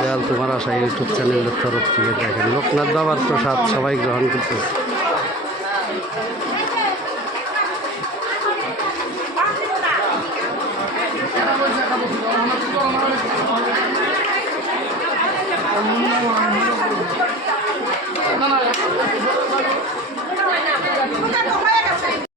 দেয়াল তোমার আশা ইউটিউব চ্যানেলের তরফ থেকে দেখেন লোকনাথ বাবার প্রসাদ সবাই গ্রহণ করতেছে।